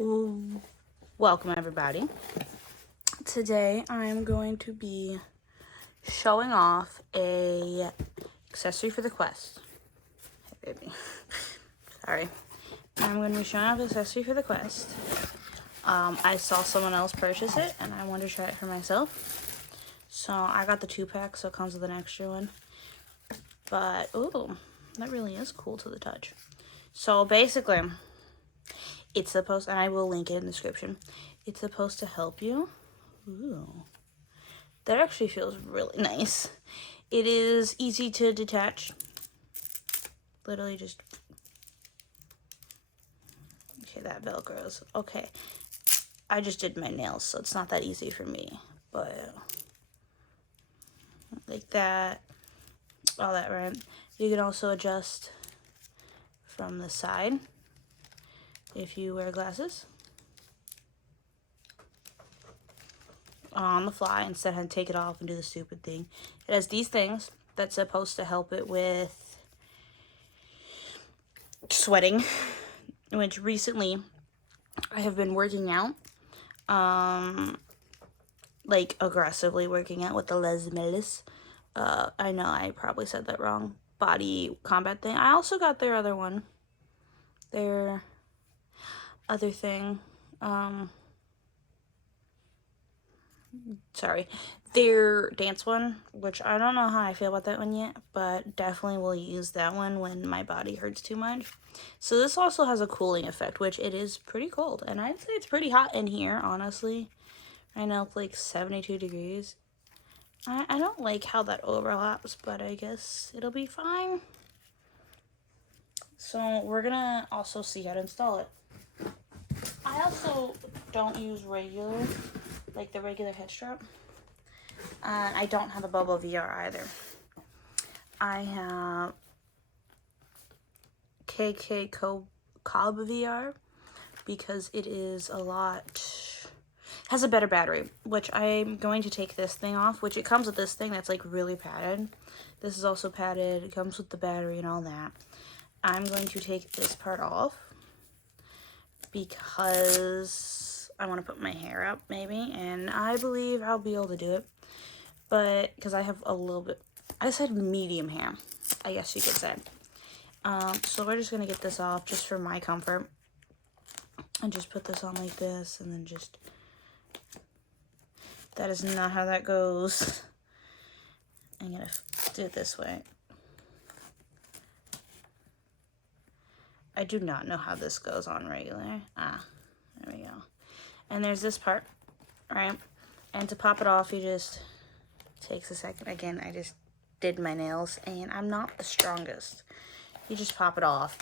Ooh. Welcome everybody. Today I'm going to be showing off a accessory for the Quest. Hey baby. Sorry. I'm going to be showing off the accessory for the Quest. I saw someone else purchase it and I wanted to try it for myself. So I got the 2-pack, so it comes with an extra one. But ooh, that really is cool to the touch. So basically, it's supposed, and I will link it in the description, it's supposed to help you. Ooh. That actually feels really nice. It is easy to detach. Literally just... Okay, that Velcros. Okay. I just did my nails, so it's not that easy for me. But... like that. All that, right? You can also adjust from the side if you wear glasses. On the fly instead of having to take it off and do the stupid thing. It has these things that's supposed to help it with sweating, which recently I have been working out, like aggressively working out with the Les Mills. I know I probably said that wrong. Body combat thing. I also got their other one. Their other thing. Sorry, their dance one, which I don't know how I feel about that one yet, but definitely will use that one when my body hurts too much. So this also has a cooling effect, which it is pretty cold, and I'd say it's pretty hot in here, honestly. I know it's like 72 degrees. I don't like how that overlaps, but I guess it'll be fine. So we're gonna also see how to install it. I also don't use regular, like the regular Headstrap. I don't have a AMVR either. I have KKCOBVR because it is a lot, has a better battery, which I'm going to take this thing off, which it comes with this thing that's like really padded. This is also padded. It comes with the battery and all that. I'm going to take this part off because I want to put my hair up maybe, and I believe I'll be able to do it. But because I have a little bit, I said medium hair, I guess you could say. So we're just gonna get this off just for my comfort, and just put this on like this, and then just, that is not how that goes. I'm gonna do it this way. I do not know how this goes on regular. Ah, there we go. And there's this part, right? And to pop it off, you just, takes a second. Again, I just did my nails and I'm not the strongest. You just pop it off.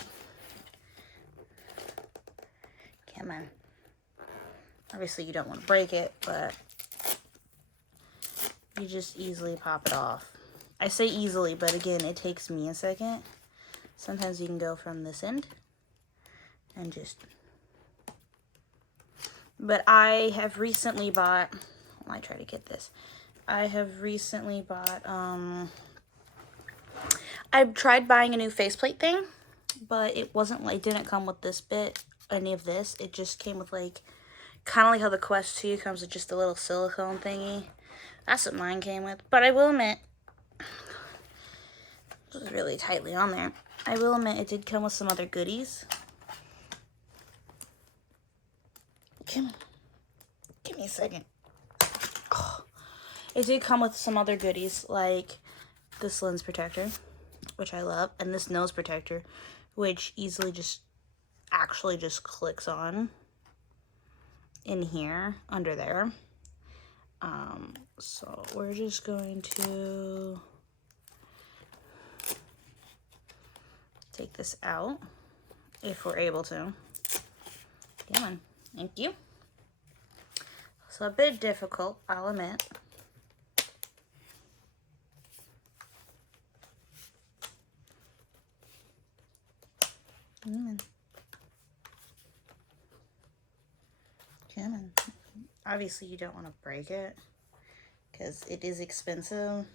Come on. Obviously you don't want to break it, but you just easily pop it off. I say easily, but again, it takes me a second. Sometimes you can go from this end and just, but I have recently bought, well, I try to get this. I have recently bought, I've tried buying a new faceplate thing, but it wasn't, like, didn't come with this bit, any of this. It just came with, like, kind of like how the Quest 2 comes with just a little silicone thingy. That's what mine came with. But I will admit, it was really tightly on there. I will admit it did come with some other goodies. Come on. Give me a second. Oh. It did come with some other goodies, like this lens protector, which I love, and this nose protector, which easily just actually just clicks on in here, under there. So we're just going to take this out, if we're able to. Come on, thank you. So a bit difficult, I'll admit. Come on. Come on. Obviously you don't want to break it because it is expensive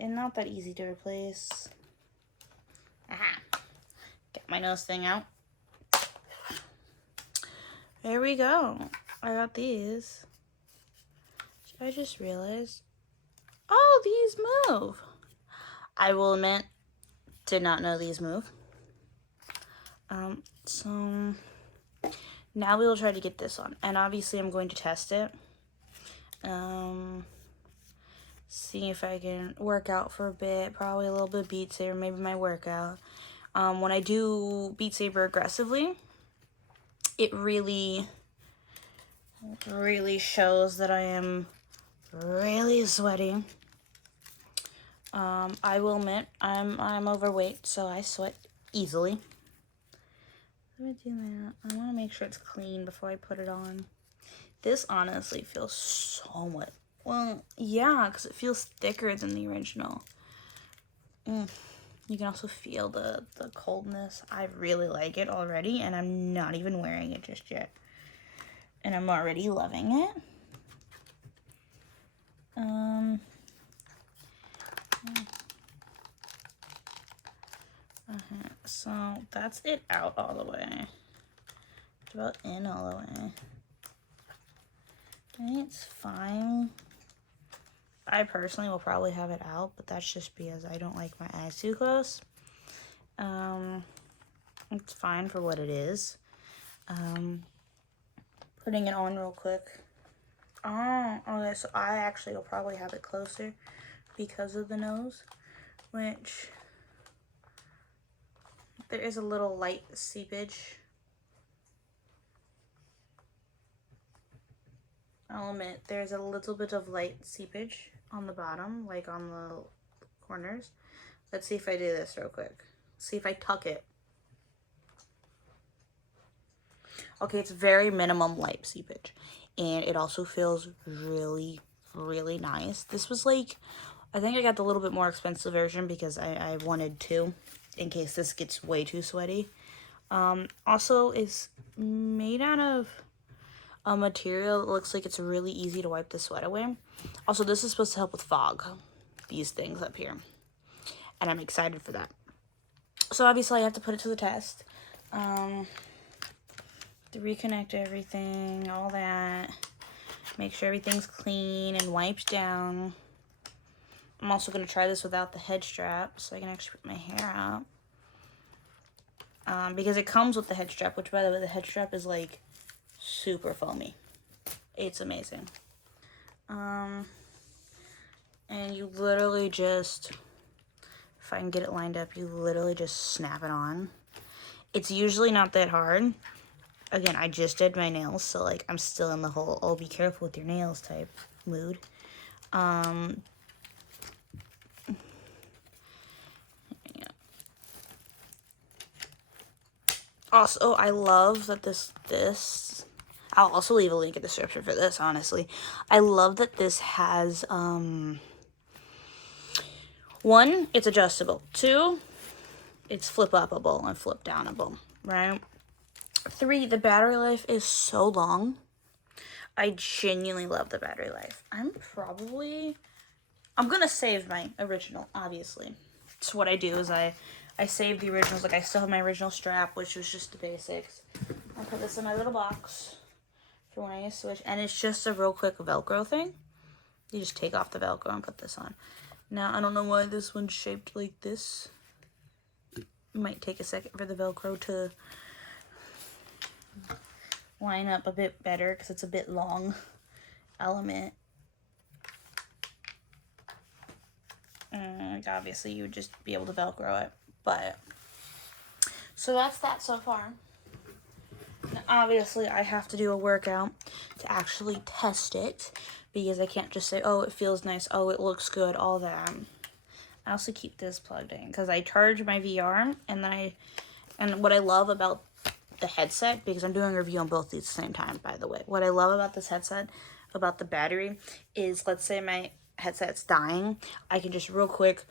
and not that easy to replace. Aha. Get my nose thing out. There we go. I got these. I just realized, oh, these move. I will admit, did not know these move. So now we will try to get this on, and obviously I'm going to test it. See if I can work out for a bit, probably a little bit of Beat Saber, maybe my workout. When I do Beat Saber aggressively, it really shows that I am really sweaty. I will admit, I'm overweight, so I sweat easily. Let me do that. I want to make sure it's clean before I put it on. This honestly feels so much. Well, yeah, because it feels thicker than the original. You can also feel the coldness. I really like it already, and I'm not even wearing it just yet. And I'm already loving it. So that's it out all the way. It's about in all the way. I think it's fine. I personally will probably have it out, but that's just because I don't like my eyes too close. It's fine for what it is. Putting it on real quick. Oh, okay, so I actually will probably have it closer because of the nose, which there is a little light seepage. I'll admit, there's a little bit of light seepage on the bottom, like on the corners. Let's see if I do this real quick. See if I tuck it. Okay, it's very minimum light seepage. And it also feels really, really nice. This was like, I think I got the little bit more expensive version because I wanted two in case this gets way too sweaty. Also, it's made out of a material that looks like it's really easy to wipe the sweat away. Also, this is supposed to help with fog, these things up here. And I'm excited for that. So obviously I have to put it to the test. To reconnect everything, all that. Make sure everything's clean and wiped down. I'm also going to try this without the head strap so I can actually put my hair out. Because it comes with the head strap, which by the way, the head strap is like super foamy. It's amazing. And you literally just, if I can get it lined up, you literally just snap it on. It's usually not that hard. Again, I just did my nails, so like I'm still in the whole, oh, be careful with your nails type mood. Yeah. Also, I love that this, I'll also leave a link in the description for this, honestly. I love that this has, 1, it's adjustable. 2, it's flip-upable and flip-downable, right? 3, the battery life is so long. I genuinely love the battery life. I'm gonna save my original, obviously. So what I do is I save the originals. Like I still have my original strap, which was just the basics. I put this in my little box for when I need to switch. And it's just a real quick Velcro thing. You just take off the Velcro and put this on. Now, I don't know why this one's shaped like this. It might take a second for the Velcro to line up a bit better because it's a bit long element. And obviously you would just be able to Velcro it, but so that's that so far. Now, obviously I have to do a workout to actually test it because I can't just say, oh, it feels nice, oh, it looks good, all that. I also keep this plugged in because I charge my VR, and then and what I love about the headset, because I'm doing a review on both these at the same time, by the way. What I love about this headset, about the battery, is let's say my headset's dying, I can just real quick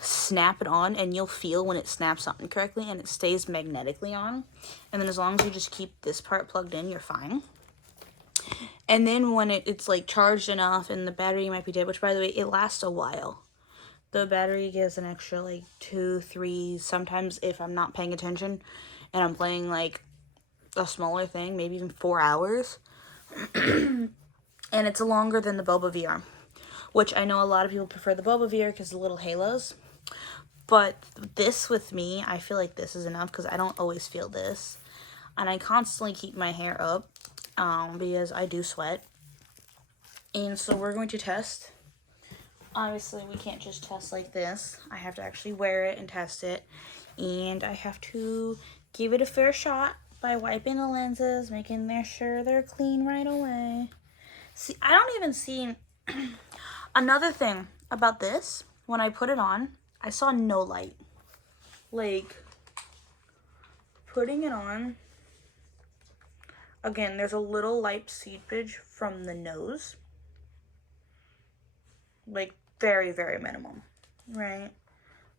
snap it on, and you'll feel when it snaps on correctly, and it stays magnetically on. And then as long as you just keep this part plugged in, you're fine. And then when it's like charged enough and the battery might be dead, which by the way, it lasts a while. The battery gives an extra like 2, 3, sometimes if I'm not paying attention and I'm playing like a smaller thing, maybe even 4 hours. And it's longer than the BOBVR, which I know a lot of people prefer the BOBVR because the little halos. But this with me, I feel like this is enough because I don't always feel this. And I constantly keep my hair up because I do sweat. And so we're going to test. Obviously, we can't just test like this. I have to actually wear it and test it. And I have to give it a fair shot by wiping the lenses, making sure they're clean right away. See, I don't even see... Another thing about this, when I put it on, I saw no light. Like, putting it on... Again, there's a little light seepage from the nose. Like, very, very minimum, right?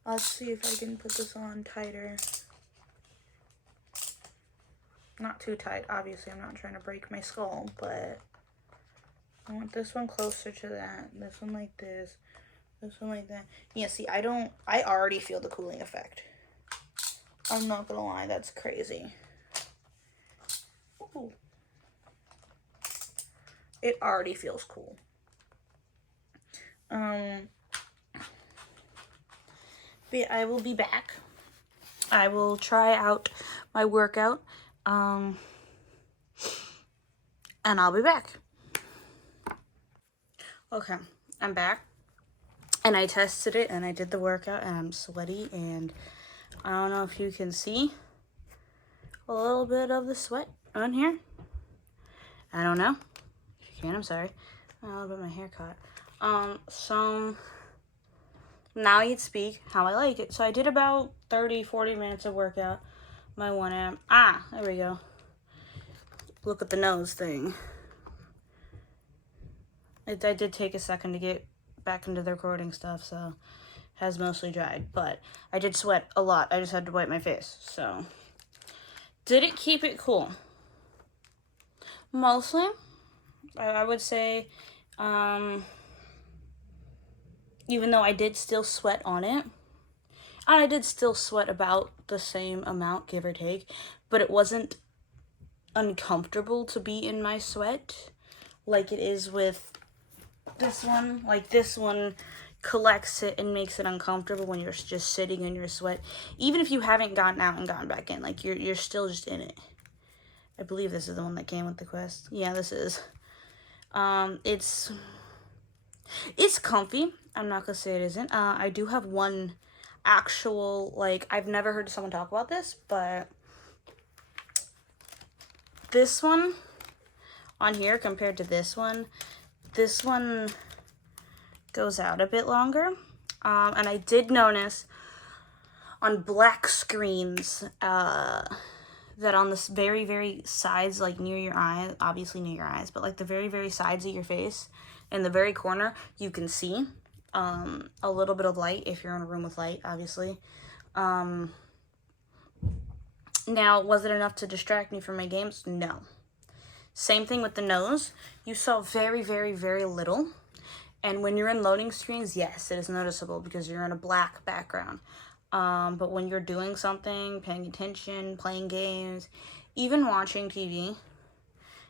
Let's see if I can put this on tighter. Not too tight. Obviously, I'm not trying to break my skull, but I want this one closer to that. This one like this. This one like that. Yeah, see, I already feel the cooling effect. I'm not gonna lie, that's crazy. Ooh. It already feels cool. But I will be back. I will try out my workout. And I'll be back. Okay, I'm back. And I tested it and I did the workout and I'm sweaty and I don't know if you can see a little bit of the sweat on here. I don't know. If you can, I'm sorry. A little bit of my hair caught. So now you'd speak how I like it. So I did about 30-40 minutes of workout. My 1 amp. There we go. Look at the nose thing. I did take a second to get back into the recording stuff, so it has mostly dried. But I did sweat a lot. I just had to wipe my face. So did it keep it cool? Mostly. I would say, even though I did still sweat on it, and I did still sweat about the same amount, give or take, but it wasn't uncomfortable to be in my sweat like it is with this one. Like, this one collects it and makes it uncomfortable when you're just sitting in your sweat. Even if you haven't gotten out and gotten back in, like, you're still just in it. I believe this is the one that came with the Quest. Yeah, this is. It's comfy. I'm not gonna say it isn't. I do have one actual, like, I've never heard someone talk about this, but this one on here compared to this one goes out a bit longer. And I did notice on black screens that on the very, very sides, like near your eyes, obviously near your eyes, but like the very, very sides of your face, in the very corner, you can see a little bit of light if you're in a room with light, obviously. Now, was it enough to distract me from my games? No. Same thing with the nose. You saw very, very, very little. And when you're in loading screens, yes, it is noticeable because you're in a black background. But when you're doing something, paying attention, playing games, even watching TV,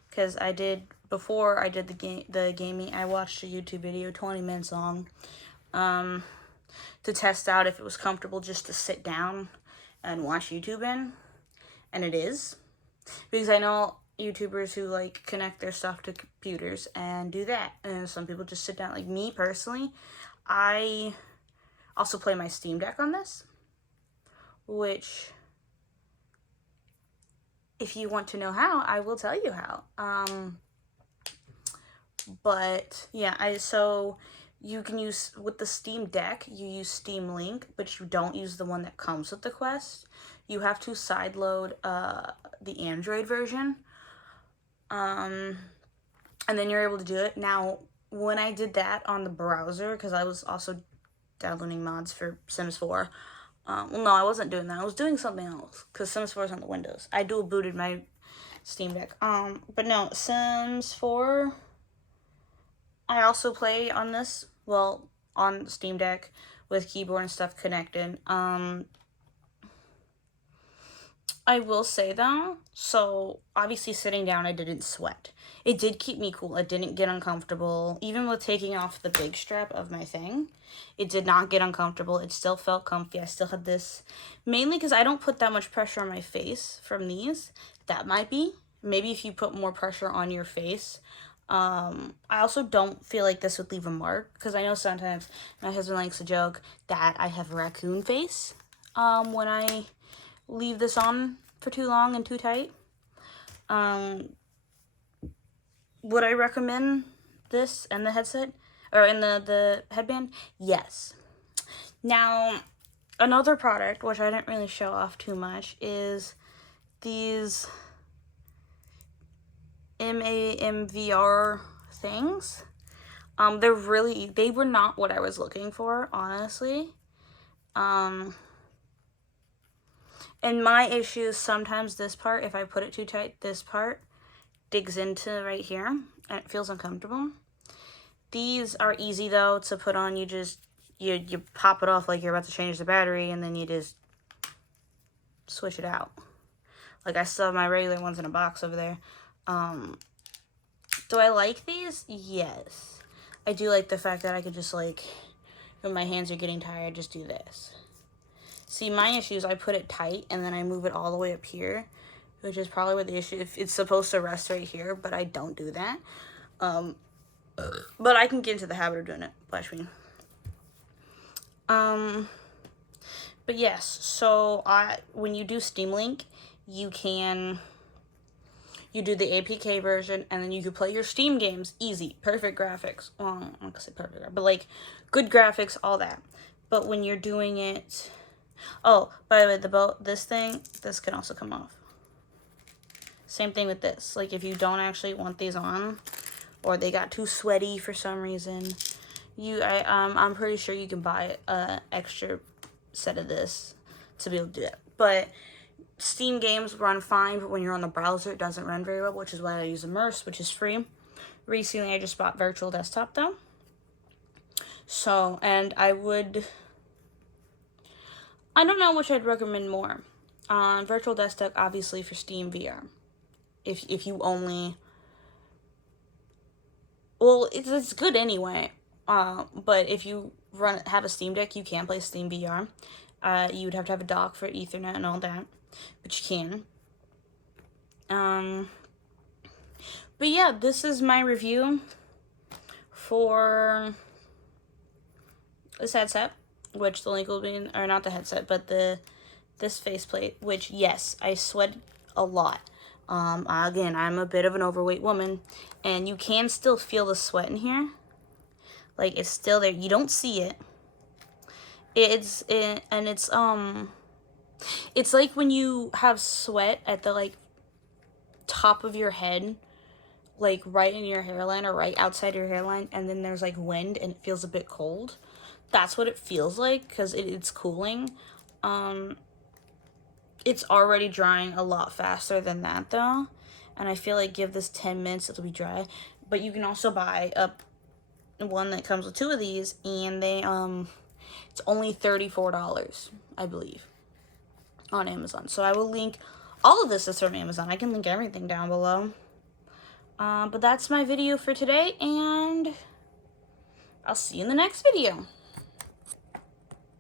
because I did, before I did the gaming, I watched a YouTube video, 20 minutes long, to test out if it was comfortable just to sit down and watch YouTube in. And it is. Because I know YouTubers who, like, connect their stuff to computers and do that. And some people just sit down. Like, me, personally, I also play my Steam Deck on this. Which, if you want to know how, I will tell you how. But, yeah, so you can use, with the Steam Deck, you use Steam Link, but you don't use the one that comes with the Quest. You have to sideload the Android version. And then you're able to do it. Now, when I did that on the browser, because I was also downloading mods for Sims 4. Well, no, I wasn't doing that. I was doing something else, because Sims 4 is on the Windows. I dual booted my Steam Deck. But no, Sims 4, I also play on this, well, on the Steam Deck with keyboard and stuff connected. I will say though, so obviously sitting down I didn't sweat. It did keep me cool. It didn't get uncomfortable. Even with taking off the big strap of my thing, it did not get uncomfortable. It still felt comfy. I still had this, mainly because I don't put that much pressure on my face from these. That might be. Maybe if you put more pressure on your face. I also don't feel like this would leave a mark, because I know sometimes my husband likes to joke that I have a raccoon face when I leave this on for too long and too tight. Would I recommend this and the headset, or in the headband? Yes. Now, another product, which I didn't really show off too much, is these AMVR things. They were not what I was looking for, honestly. And my issue is sometimes this part, if I put it too tight, this part digs into right here and it feels uncomfortable. These are easy though to put on. You just, you pop it off like you're about to change the battery, and then you just switch it out. Like, I still have my regular ones in a box over there. Do I like these? Yes. I do like the fact that I could just, like, when my hands are getting tired, just do this. See, my issue is I put it tight and then I move it all the way up here, which is probably what the issue is. It's supposed to rest right here, but I don't do that. But I can get into the habit of doing it. Watch me. But yes, so when you do Steam Link, you do the APK version, and then you can play your Steam games. Easy. Perfect graphics. Well, I'm not gonna say perfect, but like good graphics, all that. But when you're doing it, oh, by the way, this can also come off. Same thing with this. Like, if you don't actually want these on, or they got too sweaty for some reason, I'm pretty sure you can buy an extra set of this to be able to do that. But Steam games run fine, but when you're on the browser, it doesn't run very well, which is why I use Immerse, which is free. Recently, I just bought Virtual Desktop, though. So, and I don't know which I'd recommend more. Virtual Desktop, obviously, for Steam VR. If you only... Well, it's good anyway. But if you have a Steam Deck, you can play Steam VR. You would have to have a dock for Ethernet and all that. But you can. But yeah, this is my review for this headset, which the link will be in, or not the headset, but this faceplate, which, yes, I sweat a lot. Again, I'm a bit of an overweight woman, and you can still feel the sweat in here. Like, it's still there. You don't see it. It's like when you have sweat at the, like, top of your head, like, right in your hairline or right outside your hairline, and then there's, like, wind and it feels a bit cold. That's what it feels like, because it's cooling. It's already drying a lot faster than that, though. And I feel like give this 10 minutes, it'll be dry. But you can also buy one that comes with 2 of these, and they, it's only $34, I believe, on Amazon. So I will link, all of this is from Amazon. I can link everything down below. But that's my video for today, and I'll see you in the next video.